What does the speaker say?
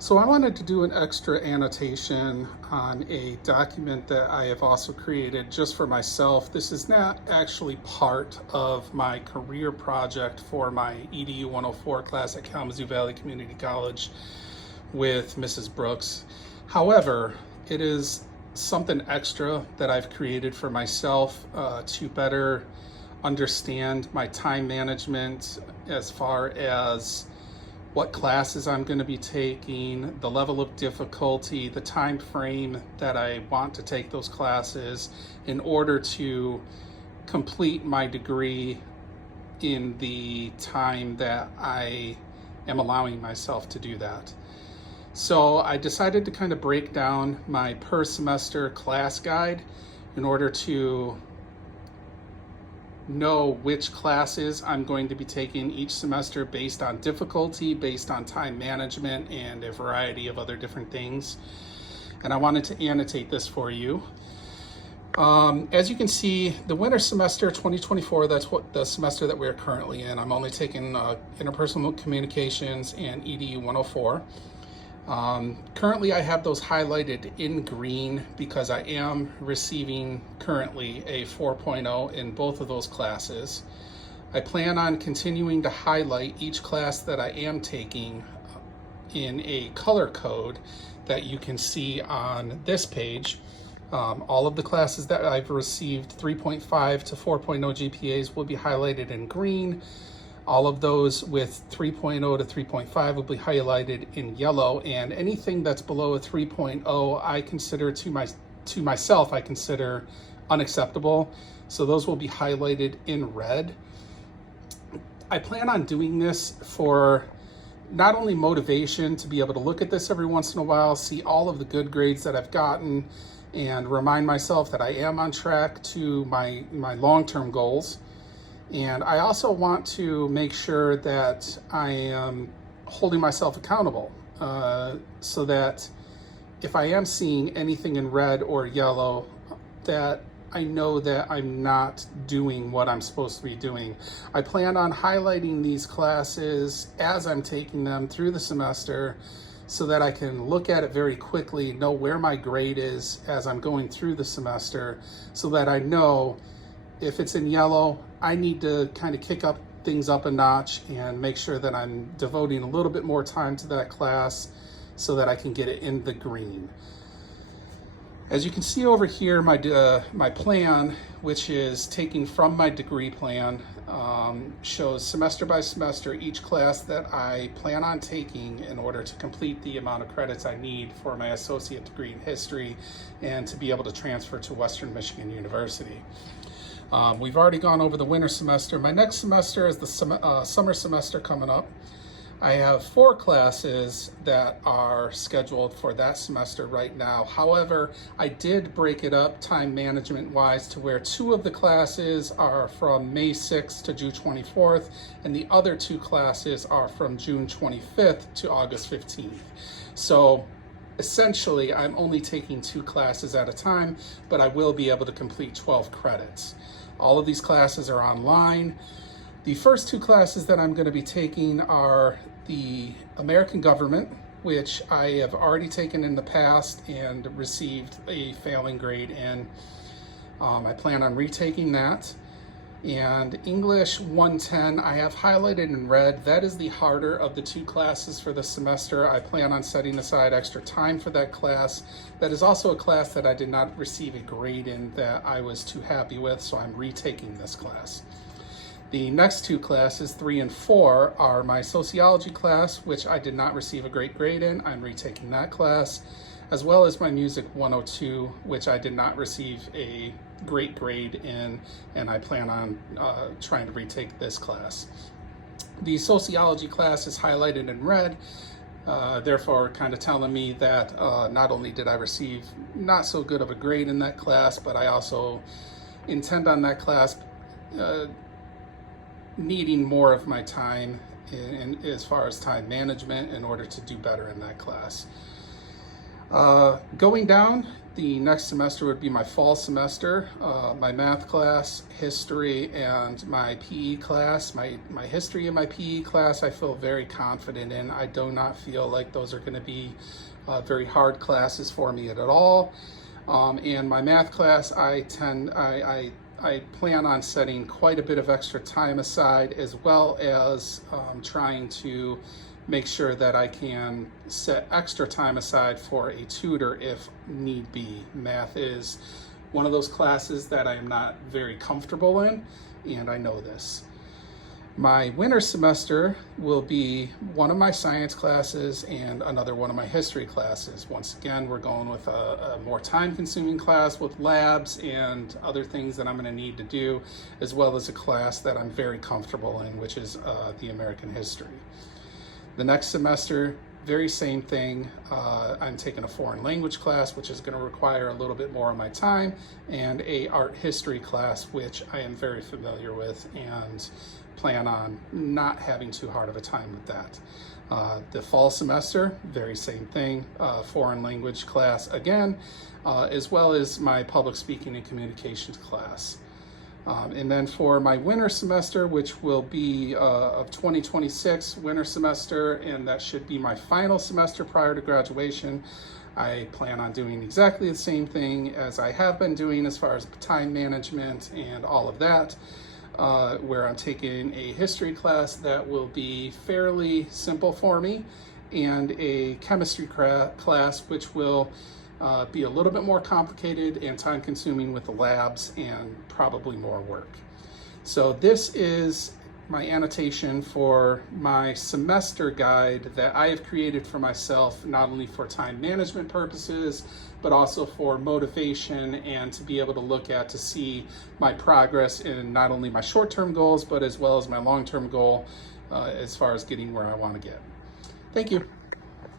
So I wanted to do an extra annotation on a document that I have also created just for myself. This is not actually part of my career project for my EDU 104 class at Kalamazoo Valley Community College with Mrs. Brooks. However, it is something extra that I've created for myself to better understand my time management as far as what classes I'm going to be taking, the level of difficulty, the time frame that I want to take those classes in order to complete my degree in the time that I am allowing myself to do that. So I decided to kind of break down my per semester class guide in order to know which classes I'm going to be taking each semester based on difficulty, based on time management, and a variety of other different things. And I wanted to annotate this for you. As you can see, the winter semester 2024, that's what the semester that we're currently in. I'm only taking interpersonal communications and EDU 104. Currently I have those highlighted in green because I am receiving currently a 4.0 in both of those classes. I plan on continuing to highlight each class that I am taking in a color code that you can see on this page. All of the classes that I've received 3.5 to 4.0 GPAs will be highlighted in green. All of those with 3.0 to 3.5 will be highlighted in yellow, and anything that's below a 3.0 I consider to myself I consider unacceptable. So those will be highlighted in red. I plan on doing this for not only motivation to be able to look at this every once in a while, see all of the good grades that I've gotten, and remind myself that I am on track to my long-term goals. And I also want to make sure that I am holding myself accountable so that if I am seeing anything in red or yellow, that I know that I'm not doing what I'm supposed to be doing. I plan on highlighting these classes as I'm taking them through the semester so that I can look at it very quickly, know where my grade is as I'm going through the semester, so that I know if it's in yellow, I need to kind of kick things up a notch and make sure that I'm devoting a little bit more time to that class so that I can get it in the green. As you can see over here, my plan, which is taking from my degree plan, shows semester by semester each class that I plan on taking in order to complete the amount of credits I need for my associate degree in history and to be able to transfer to Western Michigan University. We've already gone over the winter semester. My next semester is the summer semester coming up. I have 4 classes that are scheduled for that semester right now. However, I did break it up time management wise to where 2 of the classes are from May 6th to June 24th, and the other 2 classes are from June 25th to August 15th. So essentially, I'm only taking 2 classes at a time, but I will be able to complete 12 credits. All of these classes are online. The first 2 classes that I'm going to be taking are the American Government, which I have already taken in the past and received a failing grade in. I plan on retaking that. And English 110, I have highlighted in red. That is the harder of the 2 classes for the semester. I plan on setting aside extra time for that class. That is also a class that I did not receive a grade in that I was too happy with, so I'm retaking this class. The next 2 classes, 3 and 4, are my sociology class, which I did not receive a great grade in. I'm retaking that class, as well as my music 102, which I did not receive a great grade in, and I plan on trying to retake this class. The sociology class is highlighted in red, therefore kind of telling me that not only did I receive not so good of a grade in that class, but I also intend on that class needing more of my time as far as time management in order to do better in that class. Going down, the next semester would be my fall semester, my math class, history, and my PE class. My history and my PE class I feel very confident in. I do not feel like those are going to be very hard classes for me at all. And my math class, I plan on setting quite a bit of extra time aside, as well as trying to make sure that I can set extra time aside for a tutor if need be. Math is one of those classes that I am not very comfortable in, and I know this. My winter semester will be one of my science classes and another one of my history classes. Once again, we're going with a more time-consuming class with labs and other things that I'm going to need to do, as well as a class that I'm very comfortable in, which is the American history. The next semester, very same thing. I'm taking a foreign language class, which is going to require a little bit more of my time, and a art history class, which I am very familiar with and plan on not having too hard of a time with that. The fall semester, very same thing, foreign language class again, as well as my public speaking and communications class. And then for my winter semester, which will be of 2026 winter semester, and that should be my final semester prior to graduation, I plan on doing exactly the same thing as I have been doing as far as time management and all of that, where I'm taking a history class that will be fairly simple for me, and a chemistry class which will be a little bit more complicated and time consuming with the labs and probably more work. So this is my annotation for my semester guide that I have created for myself, not only for time management purposes, but also for motivation and to be able to look at to see my progress in not only my short-term goals, but as well as my long-term goal as far as getting where I want to get. Thank you.